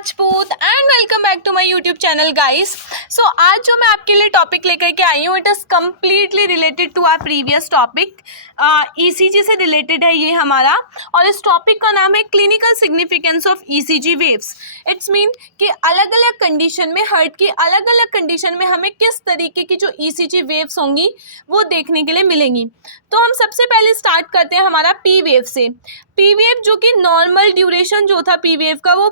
Rajput and welcome back to my YouTube channel guys. So आज जो मैं आपके लिए टॉपिक लेकर के आई हूँ it is completely related to our previous topic. ECG से रिलेटेड है ये हमारा, और इस टॉपिक का नाम है clinical significance of ECG waves. It's mean कि अलग अलग कंडीशन में, हार्ट की अलग अलग कंडीशन में हमें किस तरीके की जो ईसीजी वेव्स होंगी वो देखने के लिए मिलेंगी। तो हम सबसे पहले स्टार्ट करते हैं हमारा पी वेव से। पी वेव जो कि नॉर्मल ड्यूरेशन जो था पी वेव का वो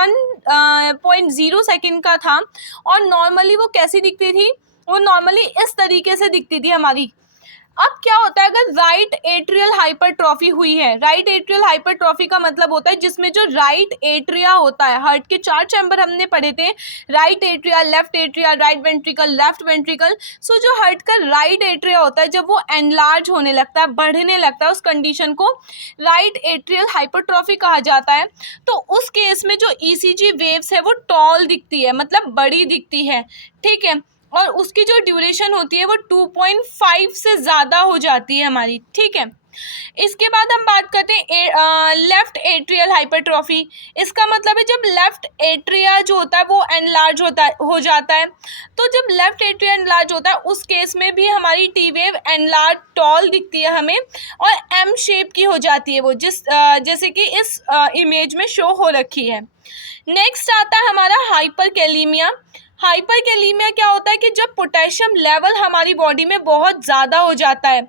1.0 सेकेंड का था, और नॉर्मली वो कैसी दिखती थी, वो नॉर्मली इस तरीके से दिखती थी हमारी। अब क्या होता है अगर राइट एट्रियल हाइपरट्रॉफी हुई है। राइट एट्रियल हाइपरट्रॉफी का मतलब होता है जिसमें जो राइट एट्रिया होता है, हार्ट के 4 चैम्बर हमने पढ़े थे, right atria, left atria, right ventricle, left ventricle. So जो हार्ट का राइट एट्रिया होता है जब वो एनलार्ज होने लगता है, बढ़ने लगता है, उस कंडीशन को राइट एट्रियल हाइपरट्रॉफी कहा जाता है। तो उस केस में जो ईसीजी वेव्स है वो टॉल दिखती है, मतलब बड़ी दिखती है, ठीक है, और उसकी जो ड्यूरेशन होती है वो 2.5 से ज़्यादा हो जाती है हमारी, ठीक है। इसके बाद हम बात करते हैं लेफ्ट एट्रियल हाइपरट्रॉफी। इसका मतलब है जब लेफ्ट एट्रिया जो होता है वो एनलार्ज हो जाता है। तो जब लेफ्ट एट्रिया एनलार्ज होता है उस केस में भी हमारी टी वेव एनलार्ज टॉल दिखती है हमें, और एम शेप की हो जाती है वो, जैसे कि इस इमेज में शो हो रखी है। नेक्स्ट आता है हमारा हाइपरकैलीमिया। हाइपरकैलीमिया क्या होता है कि जब पोटेशियम लेवल हमारी बॉडी में बहुत ज़्यादा हो जाता है।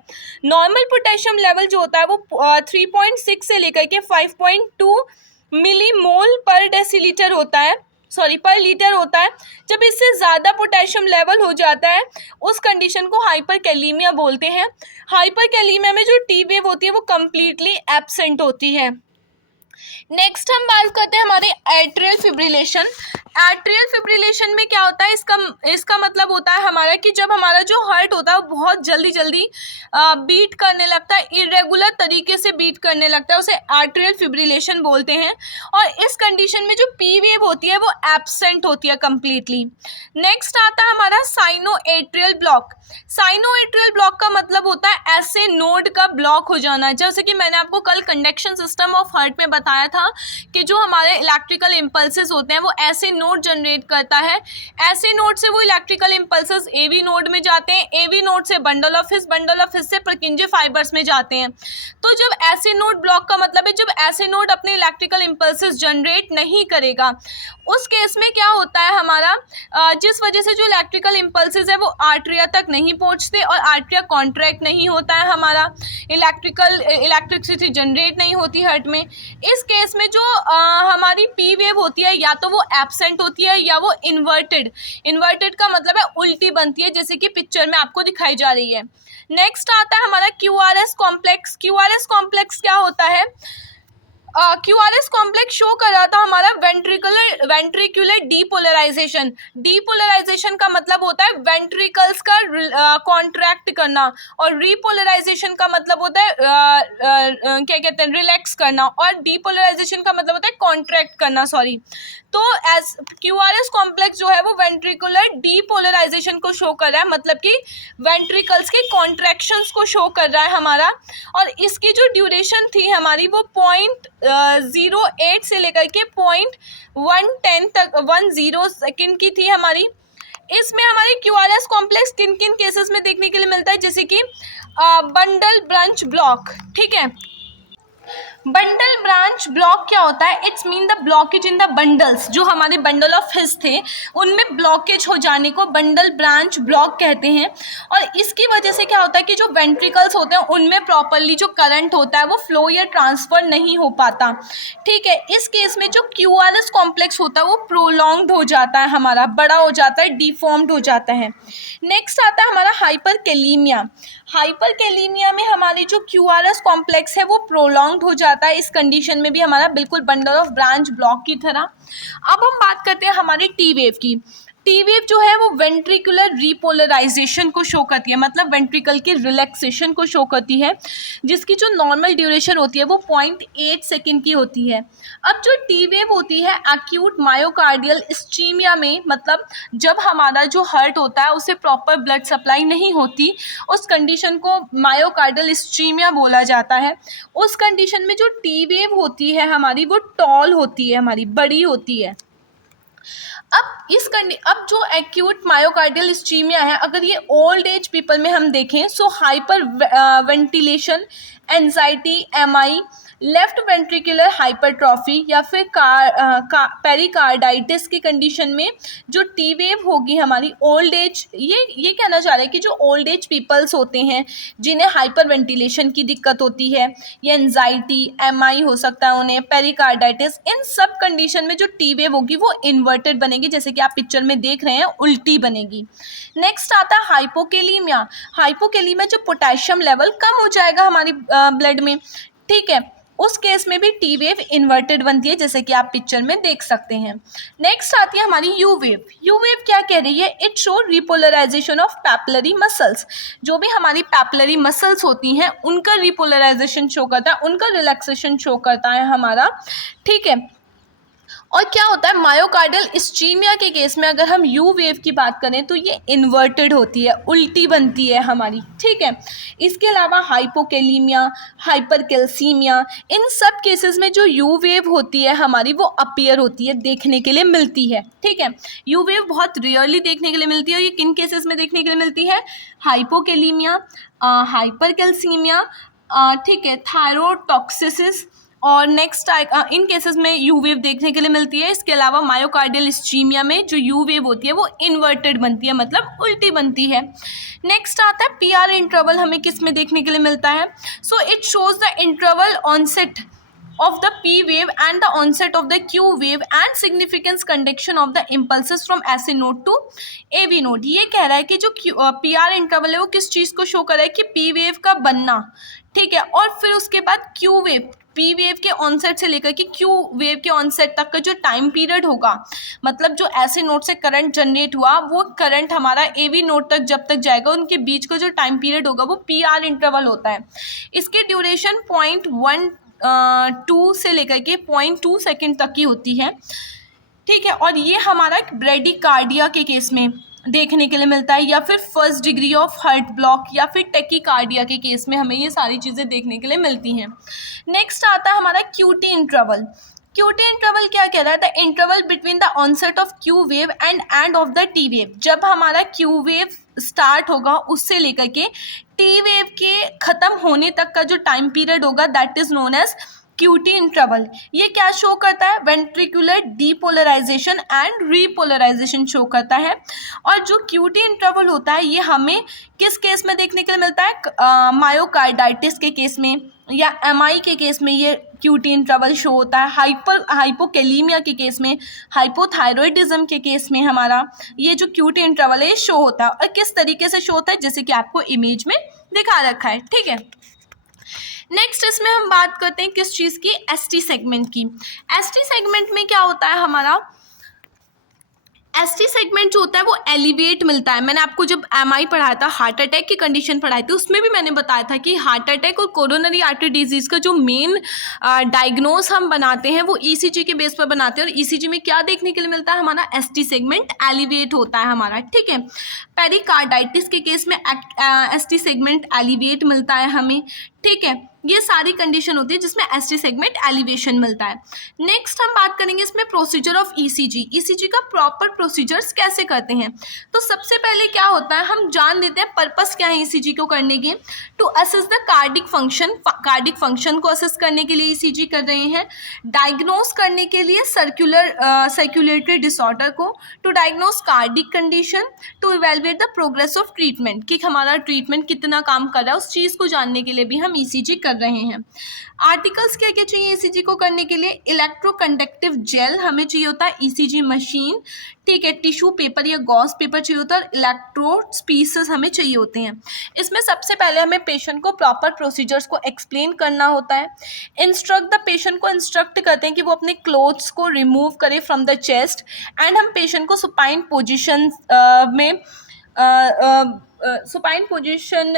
नॉर्मल पोटेशियम लेवल जो होता है वो 3.6 से लेकर के 5.2 मिलीमोल पर डेसीलीटर होता है, पर लीटर होता है। जब इससे ज़्यादा पोटेशियम लेवल हो जाता है उस कंडीशन को हाइपरकैलीमिया बोलते हैं। हाइपरकैलीमिया में जो टी वेव होती है वो कम्प्लीटली एब्सेंट होती है। नेक्स्ट हम बात करते हैं हमारे एट्रियल फिब्रिलेशन। एट्रियल फिब्रिलेशन में क्या होता है, इसका मतलब होता है हमारा कि जब हमारा जो हार्ट होता है वो बहुत जल्दी जल्दी बीट करने लगता है, इरेगुलर तरीके से बीट करने लगता है, उसे एट्रियल फिब्रिलेशन बोलते हैं। और इस कंडीशन में जो पी वेव होती है वो एब्सेंट होती है कम्प्लीटली। नेक्स्ट आता है हमारा cyano atrial block. Cyano atrial block का मतलब होता है ऐसे नोड का ब्लॉक हो जाना। जैसे कि मैंने आपको कल कंडक्शन सिस्टम ऑफ हार्ट में बताया था कि जो हमारे इलेक्ट्रिकल इम्पल्सेस होते हैं वो ऐसे नोड जनरेट करता है। ऐसे नोड से वो इलेक्ट्रिकल इम्पल्सेस एवी नोड में जाते हैं, एवी नोड से bundle of his, bundle of his से पुर्किंजे फाइबर्स में जाते हैं। तो जब ऐसे नोड ब्लॉक का मतलब है जब ऐसे नोड अपने इलेक्ट्रिकल इम्पल्सेस जनरेट नहीं करेगा, उस केस में क्या होता है हमारा, जिस वजह से जो इलेक्ट्रिकल इम्पल्सेस है वो आर्टरिया तक नहीं पहुंचते और आर्टरिया कॉन्ट्रैक्ट नहीं होता है, हमारा इलेक्ट्रिसिटी जनरेट नहीं होती हार्ट में। इस केस में जो हमारी पी वेव होती है या तो वो एब्सेंट होती है या वो इन्वर्टेड का मतलब है उल्टी बनती है, जैसे कि पिक्चर में आपको दिखाई जा रही है। नेक्स्ट आता है हमारा क्यूआरएस कॉम्प्लेक्स। क्यूआरएस कॉम्प्लेक्स क्या होता है, क्यूआरएस कॉम्प्लेक्स शो कर रहा था हमारा वेंट्रिकुलर डीपोलराइजेशन। डीपोलराइजेशन का मतलब होता है वेंट्रिकल्स का कॉन्ट्रैक्ट करना, और रीपोलराइजेशन का मतलब होता है क्या कहते हैं, रिलैक्स करना, और डीपोलराइजेशन का मतलब होता है कॉन्ट्रैक्ट करना, सॉरी। तो एज क्यूआरएस कॉम्प्लेक्स जो है वो वेंट्रिकुलर डीपोलराइजेशन को शो कर रहा है, मतलब कि वेंट्रिकल्स के कॉन्ट्रैक्शंस को शो कर रहा है हमारा। और इसकी जो ड्यूरेशन थी हमारी वो 0.08 से लेकर के 0.110 तक 10 सेकेंड की थी हमारी। इसमें हमारी क्यूआरएस कॉम्प्लेक्स किन किन केसेस में देखने के लिए मिलता है, जैसे कि बंडल ब्रांच ब्लॉक, ठीक है। बंडल ब्रांच ब्लॉक क्या होता है, it's mean the blockage in the bundles. जो हमारे बंडल ऑफ हिस थे उनमें ब्लॉकेज हो जाने को बंडल ब्रांच ब्लॉक कहते हैं। और इसकी वजह से क्या होता है कि जो वेंट्रिकल्स होते हैं उनमें प्रॉपरली जो करंट होता है वो फ्लो या ट्रांसफर नहीं हो पाता, ठीक है। इस केस में जो क्यूआरएस कॉम्प्लेक्स होता है वो प्रोलॉन्ग्ड हो जाता है, हमारा बड़ा हो जाता है, डिफॉर्म्ड हो जाता है। नेक्स्ट आता है हमारा हाइपरकैलीमिया। हाइपरकैलीमिया में हमारी जो क्यूआरएस कॉम्प्लेक्स है वो प्रोलॉन्ग्ड हो जाता है। इस कंडीशन में भी हमारा बिल्कुल बंडल ऑफ ब्रांच ब्लॉक की तरह। अब हम बात करते हैं हमारी टी वेव की। टी वेव जो है वो वेंट्रिकुलर रिपोलराइजेशन को शो करती है, मतलब वेंट्रिकल के रिलैक्सेशन को शो करती है, जिसकी जो नॉर्मल ड्यूरेशन होती है वो 0.8 सेकेंड की होती है। अब जो टी वेव होती है एक्यूट मायोकार्डियल इस्चीमिया में, मतलब जब हमारा जो हार्ट होता है उसे प्रॉपर ब्लड सप्लाई नहीं होती, उस कंडीशन को मायोकार्डियल इस्चीमिया बोला जाता है। उस कंडीशन में जो टी वेव होती है हमारी वो टॉल होती है, हमारी बड़ी होती है। अब जो एक्यूट मायोकार्डियल इस्चीमिया है, अगर ये ओल्ड एज पीपल में हम देखें, सो hyper ventilation, anxiety, MI, left ventricular hypertrophy या फिर पेरिकार्डाइटिस की कंडीशन में जो टी वेव होगी हमारी ओल्ड एज, ये कहना चाह रहे हैं कि जो ओल्ड एज पीपल्स होते हैं जिन्हें हाइपर वेंटिलेशन की दिक्कत होती है, ये एंजाइटी, एमआई हो सकता है उन्हें, पेरिकार्डाइटिस, इन सब कंडीशन में जो टी वेव होगी वो इन्वर्टेड बनेगी, जैसे कि आप पिक्चर में देख रहे हैं उल्टी बनेगी। नेक्स्ट आता है हाइपोकेलीमिया। हाइपोकेलीमिया जो पोटेशियम लेवल कम हो जाएगा हमारी ब्लड में, ठीक है, उस केस में भी टी वेव इन्वर्टेड बनती है, जैसे कि आप पिक्चर में देख सकते हैं। नेक्स्ट आती है हमारी यू वेव। यू वेव क्या कह रही है? It show repolarization of papillary muscles. जो भी हमारी पैपिलरी मसल्स होती हैं उनका रिपोलराइजेशन शो करता है, उनका रिलैक्सेशन शो करता है हमारा, ठीक है। और क्या होता है मायोकार्डियल इस्चीमिया के केस में, अगर हम यू वेव की बात करें तो ये इन्वर्टेड होती है, उल्टी बनती है हमारी, ठीक है। इसके अलावा हाइपोकेलीमिया, हाइपरकैल्सीमिया, इन सब केसेस में जो यू वेव होती है हमारी वो अपीयर होती है, देखने के लिए मिलती है, ठीक है। यू वेव बहुत रेयरली देखने के लिए मिलती है, और ये किन केसेस में देखने के लिए मिलती है? हाइपोकेलीमिया, हाइपरकैल्सीमिया, ठीक है, थायरोटॉक्सिसिस, और नेक्स्ट इन केसेस में यू वेव देखने के लिए मिलती है। इसके अलावा मायोकार्डियल इस्चीमिया में जो यू वेव होती है वो इन्वर्टेड बनती है, मतलब उल्टी बनती है। नेक्स्ट आता है पीआर इंटरवल, हमें किस में देखने के लिए मिलता है? So it shows the interval onset of the P wave and the onset of the Q wave and significance conduction of the impulses from AC node to AV node। ये कह रहा है कि जो PR इंटरवल है वो किस चीज़ को शो कर रहा है कि P वेव का बनना, ठीक है, और फिर उसके बाद Q वेव, P वेव के ऑनसेट से लेकर के Q वेव के ऑनसेट तक का जो टाइम पीरियड होगा, मतलब जो ऐसे नोड से करंट जनरेट हुआ वो करंट हमारा AV नोड तक जब तक जाएगा उनके बीच का जो टाइम पीरियड होगा वो PR इंटरवल होता है। इसकी ड्यूरेशन 0.2 से लेकर के 0.2 सेकेंड तक की होती है, ठीक है। और ये हमारा ब्रेडिकार्डिया के केस में देखने के लिए मिलता है, या फिर first degree of heart block, या फिर टेकीकार्डिया के केस में हमें ये सारी चीज़ें देखने के लिए मिलती हैं। नेक्स्ट आता है हमारा क्यूटी इंटरवल। क्यूटी इंटरवल क्या कह रहा है? The interval between the onset of Q wave and end of the T wave. जब हमारा क्यू वेव स्टार्ट होगा उससे लेकर के टी वेव के ख़त्म होने तक का जो टाइम पीरियड होगा that is known as QT interval. ये क्या शो करता है? Ventricular depolarization and repolarization show करता है। और जो क्यूटी इंटरवल होता है ये हमें किस केस में देखने के लिए मिलता है? मायोकार्डाइटिस के केस में या एमआई के केस में ये क्यूटी इंटरवल शो होता है। हाइपोकेलीमिया के केस में, हाइपोथायरॉयडिज्म के केस में हमारा ये जो क्यूटी इंटरवल है शो होता है। और किस तरीके से शो होता है? जैसे कि आपको इमेज में दिखा रखा है, ठीक है। नेक्स्ट इसमें हम बात करते हैं किस चीज़ की? एसटी सेगमेंट की। एसटी सेगमेंट में क्या होता है हमारा? एसटी सेगमेंट जो होता है वो एलिवेट मिलता है। मैंने आपको जब एमआई पढ़ाया था, हार्ट अटैक की कंडीशन पढ़ाई थी, उसमें भी मैंने बताया था कि हार्ट अटैक और कोरोनरी आर्टरी डिजीज़ का जो मेन डायग्नोस हम बनाते हैं वो ईसीजी के बेस पर बनाते हैं। और ईसीजी में क्या देखने के लिए मिलता है? हमारा एसटी सेगमेंट एलिवेट होता है हमारा, ठीक है। पेरिकार्डाइटिस के केस में एसटी सेगमेंट एलिवेट मिलता है हमें, ठीक है। ये सारी कंडीशन होती है जिसमें एसटी सेगमेंट एलिवेशन मिलता है। नेक्स्ट हम बात करेंगे इसमें प्रोसीजर ऑफ ईसीजी। ईसीजी का प्रॉपर प्रोसीजर्स कैसे करते हैं? तो सबसे पहले क्या होता है, हम जान लेते हैं पर्पस क्या है ईसीजी को करने के। To assess the cardiac function, cardiac function को असेस करने के लिए ईसीजी कर रहे हैं। डायग्नोस करने के लिए सर्कुलेटरी डिसऑर्डर को। To diagnose cardiac condition. To evaluate the progress of treatment, कि हमारा ट्रीटमेंट कितना काम कर रहा है उस चीज़ को जानने के लिए भी हम ईसीजी कर कर रहे हैं। आर्टिकल्स क्या क्या चाहिए ईसीजी को करने के लिए? इलेक्ट्रोकंडक्टिव जेल हमें चाहिए होता है, ईसीजी मशीन, ठीक है, टिश्यू पेपर या गॉस पेपर चाहिए होता है, और इलेक्ट्रोड पीसेस हमें चाहिए होते हैं। इसमें सबसे पहले हमें पेशेंट को प्रॉपर प्रोसीजर्स को एक्सप्लेन करना होता है। इंस्ट्रक्ट द पेशेंट को इंस्ट्रक्ट करते हैं कि वो अपने क्लोथ्स को रिमूव करे फ्रॉम द चेस्ट, एंड हम पेशेंट को सुपाइन पोजीशन में सुपाइन पोजीशन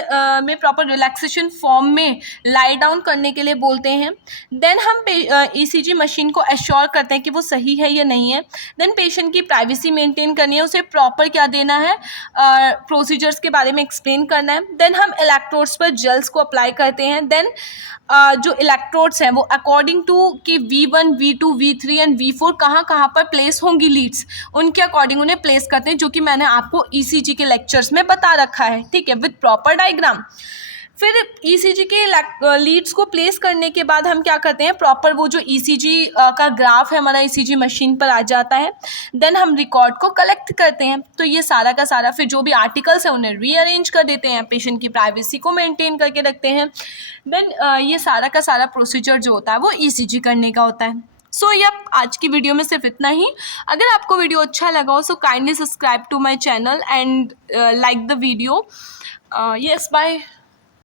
में प्रॉपर रिलैक्सेशन फॉर्म में लाई डाउन करने के लिए बोलते हैं। देन हम ईसीजी मशीन को एश्योर करते हैं कि वो सही है या नहीं है। देन पेशेंट की प्राइवेसी मेंटेन करनी है, उसे प्रॉपर क्या देना है, प्रोसीजर्स के बारे में एक्सप्लेन करना है। देन हम इलेक्ट्रोड्स पर जेल्स को अप्लाई करते हैं। देन जो इलेक्ट्रोड्स हैं वो अकॉर्डिंग टू कि V1, V2, V3 and V4 कहाँ कहाँ पर प्लेस होंगी लीड्स, उनके अकॉर्डिंग उन्हें प्लेस करते हैं, जो कि मैंने आपको ईसीजी के लेक्चर्स में बता रखा है, ठीक है, विद प्रॉपर डायग्राम। फिर ईसीजी के लीड्स को प्लेस करने के बाद हम क्या करते हैं, प्रॉपर वो जो ईसीजी का ग्राफ है हमारा ईसीजी मशीन पर आ जाता है। देन हम रिकॉर्ड को कलेक्ट करते हैं। तो ये सारा का सारा फिर जो भी आर्टिकल्स हैं उन्हें रीअरेंज कर देते हैं, पेशेंट की प्राइवेसी को मेंटेन करके रखते हैं। देन ये सारा का सारा प्रोसीजर जो होता है वो ईसीजी करने का होता है। सो यप, आज की वीडियो में सिर्फ इतना ही। अगर आपको वीडियो अच्छा लगा हो so kindly subscribe to my channel and like the video. Yes, bye.